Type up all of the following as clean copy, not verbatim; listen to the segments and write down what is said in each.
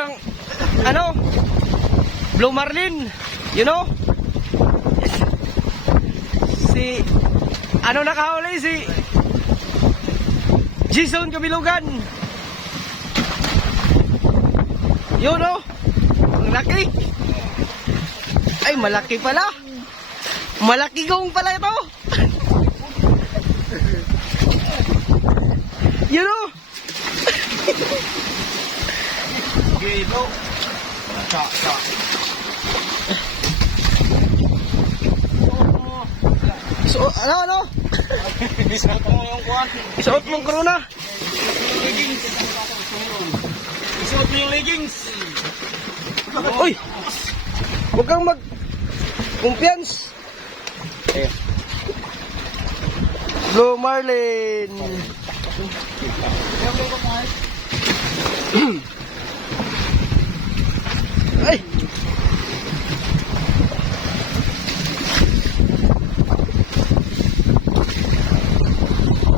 ng, ano, Blue Marlin, you know? Si, ano nakahuli, si Jason Kabilugan. Yun, oh. Ang laki. Ay, malaki pala. Malaki gong pala ito. Yun, oh. Gilo. So, ano? Isuot mo yung kuwan. Isuot mong corona. Leggings. Isuot mo yung leggings. Uy! Huwag kang mag-kumpians. Blue Marlin. Ay!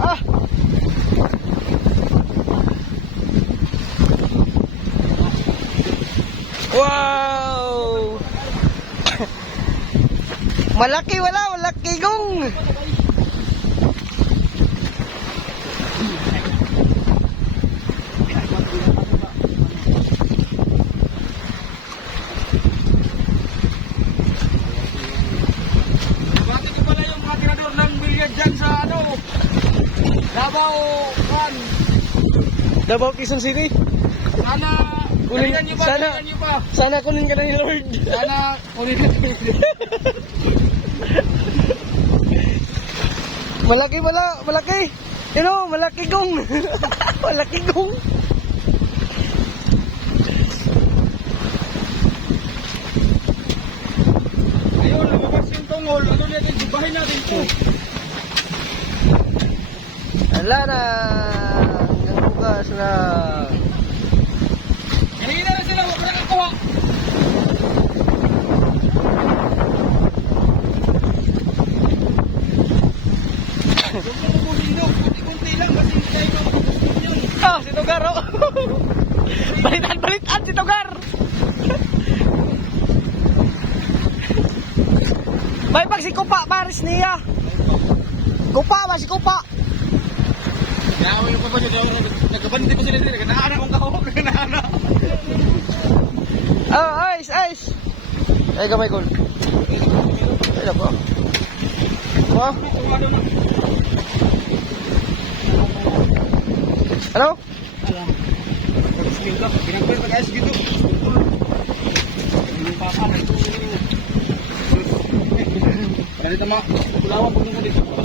Ah! Wow! Malaki malaki gong. Bakit ko pala yung mga tirador ng bilyard dyan sa ano? Davao, Juan. Davao Quezon City. Sana, galingan nyo pa, sana, galingan nyo pa. sana kunin ka na ni Lord. Sana, kunin natin. Malaki. You know, malaki gong. Malaki gong. Ayun, lumabas yung tungol. Ano natin, subahin natin ito. Wala na. Ang bukas na. Hinihina na sila, huwag na kakuha. Huwag mo ubusin daw, kunti-kunti lang kasi hindi tayo makabusin yun. Ah, si Togar, oh. Balitan si Togar. May pag si Kupa, Paris niya. Kupa ba si Kupa? Kaya ako yung kapatid, nagkabandi pa sila sila, nagkanaana akong kahawak, nagkanaana. Oh, ice. Ay, gamay ko. Ay, na po. Wow. Ano? Alam. Skill lang. Pinagpil pa guys gitu. Yung papa na ito. Ganito mga pulawan pag nung dito.